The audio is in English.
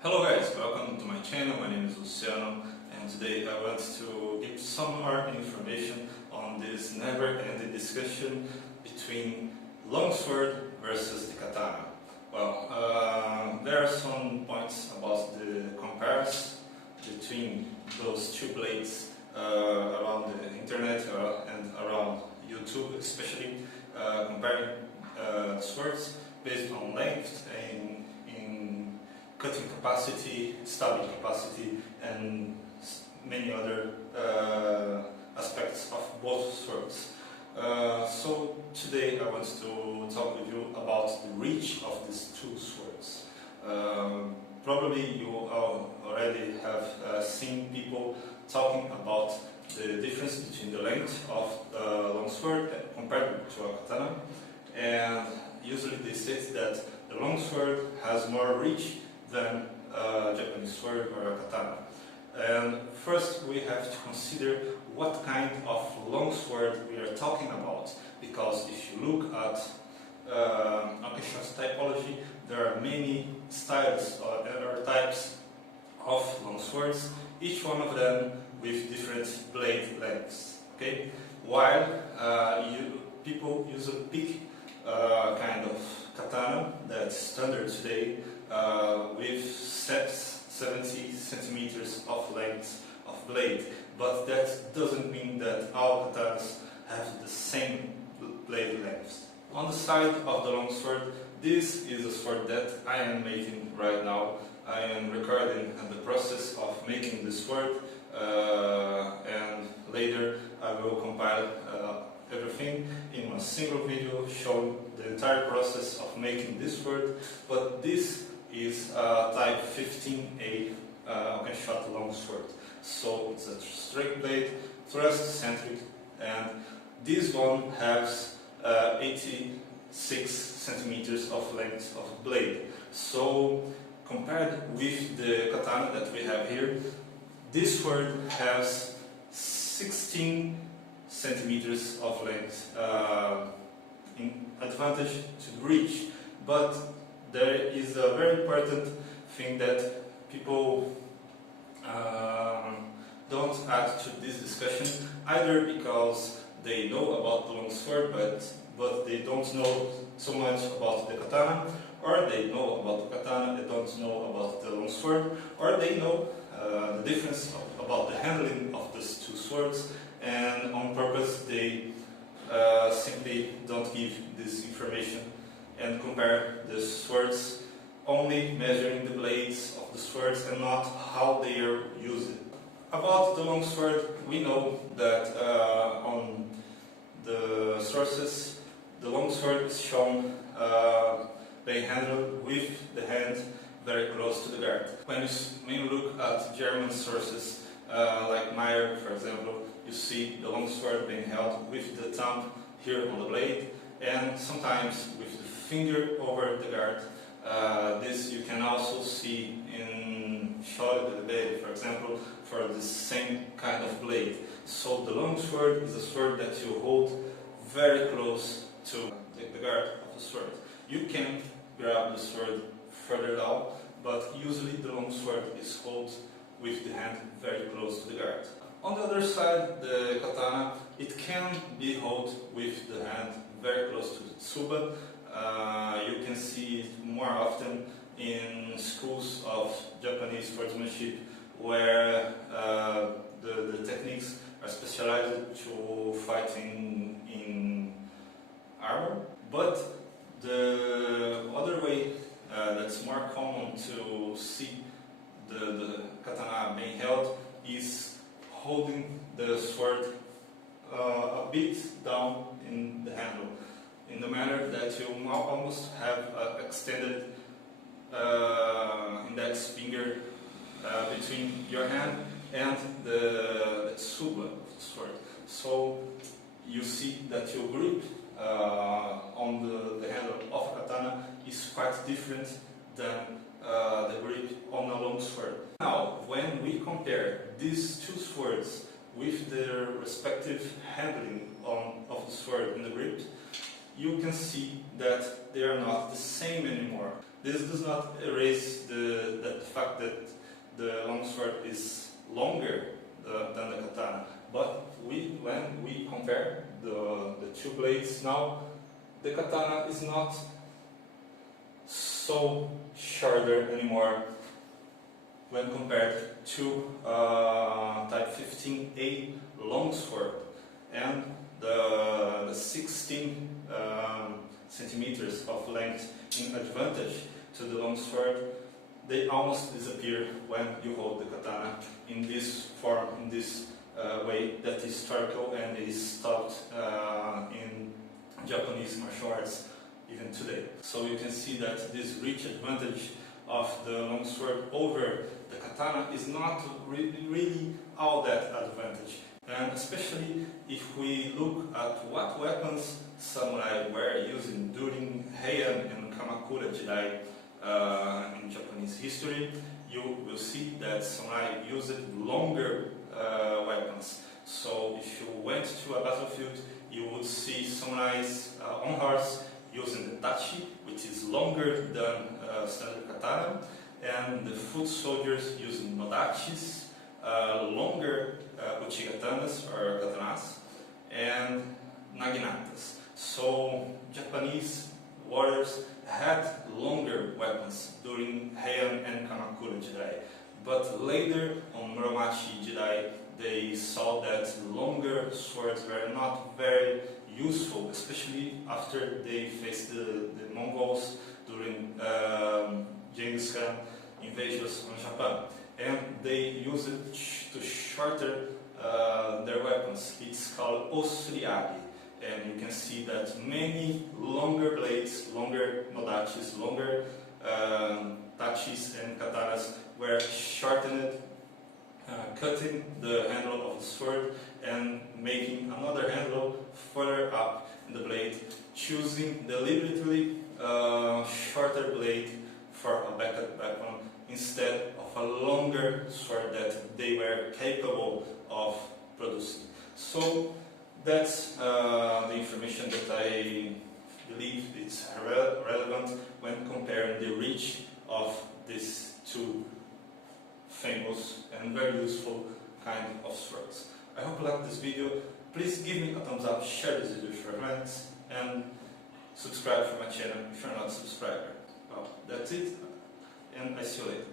Hello guys, welcome to my channel. My name is Luciano, and today I want to give some more information on this never-ending discussion between Longsword versus the Katana. Well, there are some points about the comparison between those two blades around the internet and around YouTube, especially comparing swords based on length and cutting capacity, stabbing capacity, and many other aspects of both swords. So today I want to talk with you about the reach of these two swords. Probably you already have seen people talking about the difference between the length of the longsword compared to a katana, and usually they say that the longsword has more reach than a Japanese sword or a katana. And first we have to consider what kind of longsword we are talking about, because if you look at Akasha's typology, there are many styles or types of longswords, each one of them with different blade lengths. Okay, while people usually pick kind of katana that's standard today with 70 centimeters of length of blade, but that doesn't mean that all katanas have the same blade length. On the side of the longsword, this is a sword that I am making right now. I am recording the process of making this sword, and later I will compile everything in a single video showing the entire process of making this sword. But this is a type 15A shot longsword. So it's a straight blade, thrust centric, and this one has 86 centimeters of length of blade. So compared with the katana that we have here, this sword has 16 centimeters of length in advantage to the reach. But there is a very important thing that people don't add to this discussion, either because they know about the longsword but they don't know so much about the katana, or they know about the katana, they don't know about the longsword, or they know the difference about the handling of these two swords, and on purpose they simply don't give this information and compare the swords, only measuring the blades of the swords and not how they are used. About the longsword, we know that on the sources, the longsword is shown being handled with the hand very close to the guard. When you look at German sources, like Meyer, for example, you see the longsword being held with the thumb here on the blade, and sometimes with the finger over the guard. This you can also see in shoulder blade, for example, for the same kind of blade. So the longsword is a sword that you hold very close to the guard of the sword. You can grab the sword further down, but usually the longsword is held with the hand very close to the guard. On the other side, the katana, it can be held with the hand very close to the tsuba. You can see it more often in schools of Japanese swordsmanship, where the techniques are specialized to fighting in armor. But the other way that's more common to see the katana being held is holding the sword a bit down in the handle, in the manner that you almost have an extended index finger between your hand and the tsuba of the sword. So you see that your grip on the handle of a katana is quite different than the grip on a longsword. Now, when we compare these two swords with their respective handling of the sword and the grip, you can see that they are not the same anymore. This does not erase the fact fact that the longsword is longer than the katana. But when we compare the two blades now, the katana is not so shorter anymore when compared to type 15A longsword, and the 16 centimeters of length in advantage to the longsword, they almost disappear when you hold the katana in this form, in this way that is historical and is taught in Japanese martial arts even today. So you can see that this rich advantage of the longsword over the katana is not really all that advantage. And especially if we look at what weapons samurai were using during Heian and Kamakura Jidai in Japanese history, you will see that samurai used longer weapons. So if you went to a battlefield, you would see samurais on horse using the tachi, which is longer than standard katana, and the foot soldiers using nodachis, longer uchigatanas or katanas, and naginatas. So Japanese warriors had longer weapons during Heian and Kamakura Jidai, but later on Muromachi Jidai they saw that longer swords were not very useful, especially after they faced the Mongols during Genghis Khan invasions on Japan, and they used it to shorter their weapons. It's called osuriagi, and you can see that many longer blades, longer nodachis, longer tachis and katanas were shortened, cutting the handle of the sword and making another handle further up in the blade, choosing deliberately shorter blade for a backup weapon instead of a longer sword that they were capable of producing. So that's the information that I believe is relevant when comparing the reach of these two famous and very useful kind of swords. I hope you liked this video. Please give me a thumbs up, share this video with your friends, and subscribe to my channel if you're not a subscriber. Well, that's it, and I see you later.